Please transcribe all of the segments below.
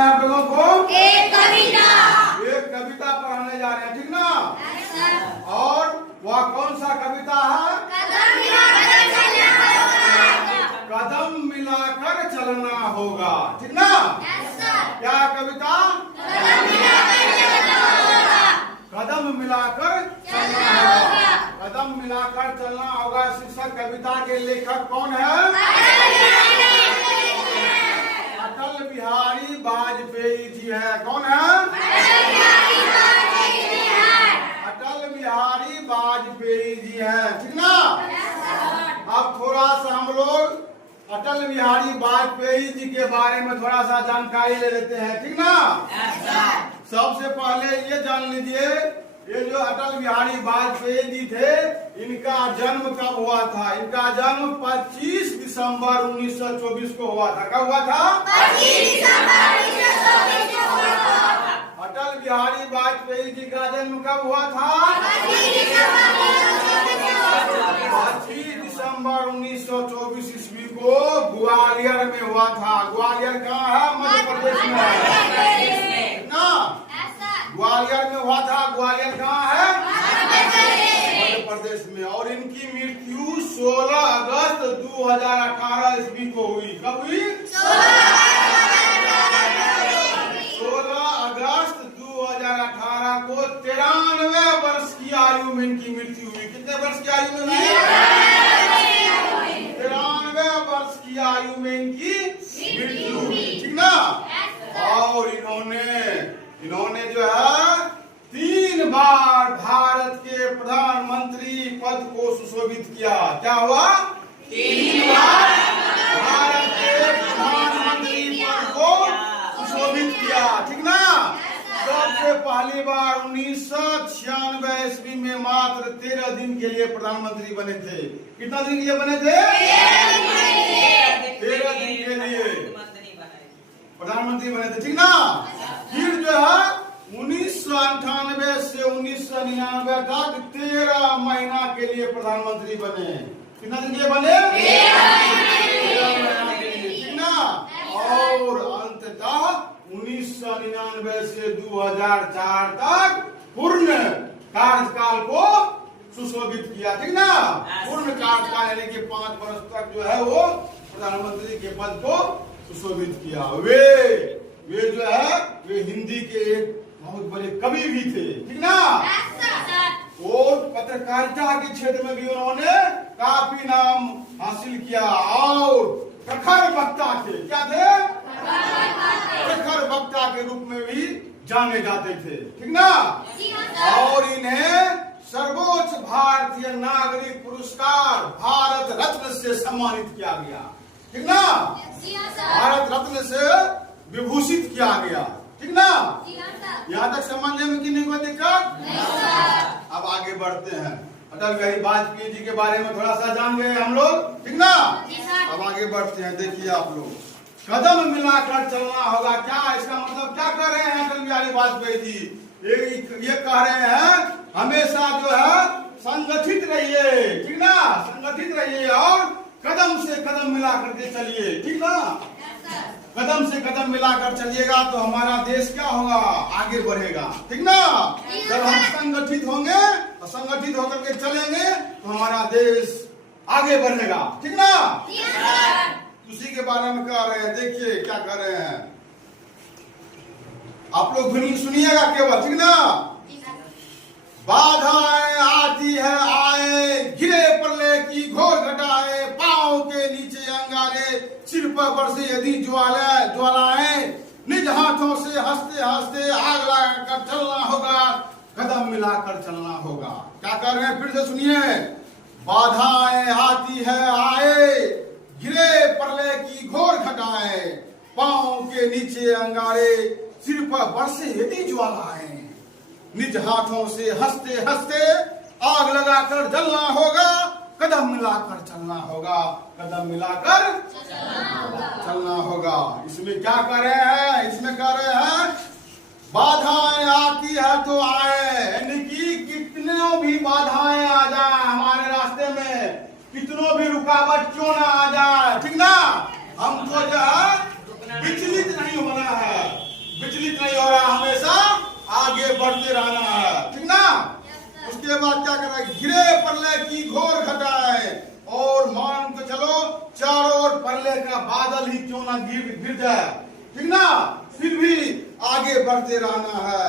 आप लोगों को एक कविता पढ़ाने जा रहे हैं, ठीक ना। और वह कौन सा कविता है? कदम मिलाकर चलना होगा, ठीक ना। क्या कविता? कदम मिलाकर चलना होगा। कदम मिलाकर चलना होगा शीर्षक कविता के लेखक कौन है? अटल बिहारी वाजपेयी जी है। कौन है? अटल बिहारी वाजपेयी जी है, ठीक ना। अब थोड़ा सा हम लोग अटल बिहारी वाजपेयी जी के बारे में थोड़ा सा जानकारी ले लेते हैं, ठीक ना। सबसे पहले ये जान लीजिए, ये जो अटल बिहारी वाजपेयी जी थे, इनका जन्म कब हुआ था? इनका जन्म 25 दिसंबर 1924 को हुआ था। कब हुआ था? 25 दिसंबर 1924 को हुआ था। अटल बिहारी वाजपेयी जी का जन्म कब हुआ था? 25 दिसंबर 1924 ईस्वी को ग्वालियर में हुआ था। ग्वालियर कहाँ है? मध्य प्रदेश में है ना। ग्वालियर में हुआ था। ग्वालियर कहाँ है? मध्य प्रदेश में। और इनकी मृत्यु 16 अगस्त 2018 ईस्वी को हुई। कब हुई? 16 अगस्त 2018 को 93 वर्ष की आयु में इनकी मृत्यु हुई। कितने वर्ष की आयु में हुई? 93 वर्ष की आयु में इनकी मृत्यु हुई, ठीक ना। और इन्होंने जो है 3 बार भारत के प्रधानमंत्री पद को सुशोभित किया। क्या हुआ? 3 बार भारत के प्रधानमंत्री पद को सुशोभित किया, ठीक ना। सबसे पहली बार 1996 ईस्वी में मात्र 13 दिन के लिए प्रधानमंत्री बने थे। कितना दिन के लिए बने थे? 13 दिन के लिए प्रधानमंत्री बने थे, ठीक ना। फिर जो है 1998 से 1999 तक 13 महीना के लिए प्रधानमंत्री बने। कितना दिन के लिए बने? 13 महीना के लिए, ठीक ना। और अंततः 1999 से 2004 तक पूर्ण कार्यकाल को सुशोभित किया, ठीक ना। पूर्ण कार्यकाल यानी कि 5 वर्ष तक जो है वो प्रधानमंत्री के पद को सुशोभित किया। वे जो है वे हिंदी के एक बहुत बड़े कवि भी थे, ठीक ना। और पत्रकारिता के क्षेत्र में भी उन्होंने काफी नाम हासिल किया और प्रखर वक्ता थे। क्या थे? प्रखर वक्ता के रूप में भी जाने जाते थे, ठीक ना। और इन्हें सर्वोच्च भारतीय नागरिक पुरस्कार भारत रत्न से सम्मानित किया गया, ठीक ना। भारत रत्न से विभूषित किया गया, ठीक ना। यहाँ तक समझने में कि नहीं कोई दिक्कत? अब आगे बढ़ते हैं। अटल बिहारी वाजपेयी जी के बारे में थोड़ा सा जान गए हम लोग, ठीक ना। अब आगे बढ़ते हैं। देखिए आप लोग, कदम मिलाकर चलना होगा। क्या इसका मतलब क्या कह रहे हैं अटल बिहारी वाजपेयी जी? ये कह रहे हैं हमेशा जो है संगठित रहिए, ठीक ना। संगठित रहिए और कदम से कदम मिला करके चलिए, ठीक ना। कदम से कदम मिलाकर चलिएगा तो हमारा देश क्या होगा? आगे बढ़ेगा, ठीक ना। जब हम संगठित होंगे और संगठित होकर के चलेंगे तो हमारा देश आगे बढ़ेगा, ठीक ना। उसी के बारे में कह रहे हैं। देखिए क्या कह रहे हैं, आप लोग सुनिएगा केवल, ठीक ना। बाधाएं आती है आए, गिरे पल्ले की घोर घटाए, पांव के नीचे अंगारे, सिर पर बरसे यदि ज्वालाएं, निज हाथों से हंसते हंसते आग लगाकर चलना होगा, कदम मिलाकर चलना होगा। क्या कर रहे हैं? फिर से सुनिए। बाधाएं आती है आए, गिरे पल्ले की घोर घटाए, पांव के नीचे अंगारे, सिर पर बरसे यदि ज्वालाएं, निज हाथों से हंसते हंसते आग लगाकर जलना होगा, कदम मिलाकर चलना होगा, कदम मिलाकर चलना होगा। इसमें क्या कर रहे हैं? इसमें कर रहे हैं बाधाएं आती है तो आए, यानी कि कितने भी बाधाएं आ जाए हमारे रास्ते में, कितनों भी रुकावट क्यों ना आ जाए, ठीक ना। हमको जो है विचलित नहीं होना है, बढ़ते रहना है, ठीक ना। उसके बाद क्या करना है, गिरे प्रलय की घोर घटाए, और मान के चलो चारों ओर प्रलय का बादल ही क्यों ना गिर जाए, ठीक ना, फिर भी आगे बढ़ते रहना है।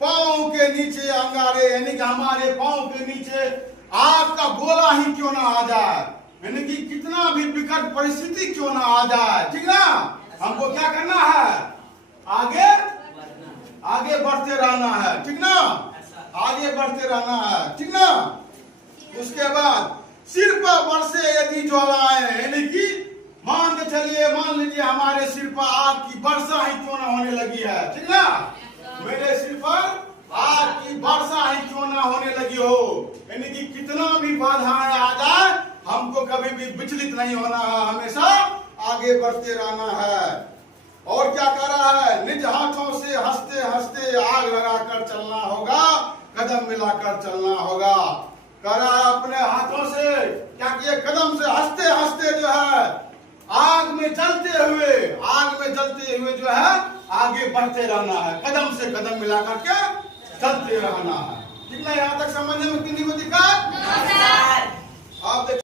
पांव के नीचे अंगारे, यानी कि हमारे पांव के नीचे आग का गोला ही क्यों ना आ जाए, यानी कि कितना भी विकट परिस्थिति क्यों ना आ जाए, ठीक ना। हमको क्या करना है, आगे बढ़ते रहना है, ठीक ना, आगे बढ़ते रहना है, ठीक ना। उसके बाद सिर पर बरसे यदि ज्वालाएं, यानी कि मान के चलिए, मान लीजिए हमारे सिर पर आग की वर्षा ही क्यों ना होने लगी है, ठीक ना, मेरे सिर पर आग की वर्षा ही क्यों ना होने लगी हो, यानी कि कितना भी बाधाएं आ जाए हमको कभी भी विचलित नहीं होना है, हमेशा आगे बढ़ते रहना है। और क्या कर रहा है, निज हाथों से हंसते हंसते आग लगाकर चलना होगा, कदम मिलाकर चलना होगा। कह रहा है अपने हाथों से क्या किए, कदम से हंसते हंसते जो है आग में जलते हुए जो है आगे बढ़ते रहना है, कदम से कदम मिलाकर के चलते रहना है, ठीक ना। यहाँ तक समझने में कितनी को दिक्कत, आप